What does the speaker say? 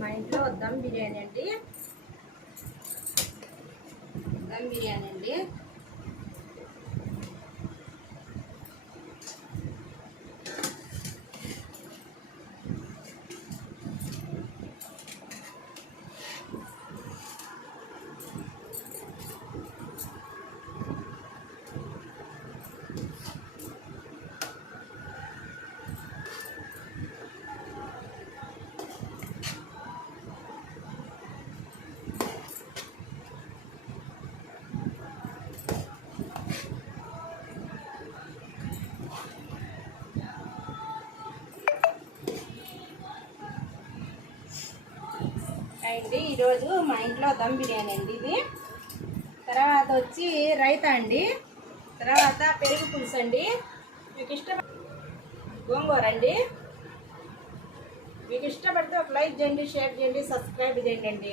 మా ఇంట్లో దమ్ బిర్యానీ అండి. దమ్ బిర్యానీ అండి. అండి ఈరోజు మా ఇంట్లో దమ్ బిర్యానీ అండి ఇది. తర్వాత వచ్చి రైతా అండి. తర్వాత పెరుగు పులుసు అండి. మీకు గోంగూర అండి. మీకు ఇష్టపడితే ఒక లైక్ చేయండి, షేర్ చేయండి, సబ్స్క్రైబ్ చేయండి.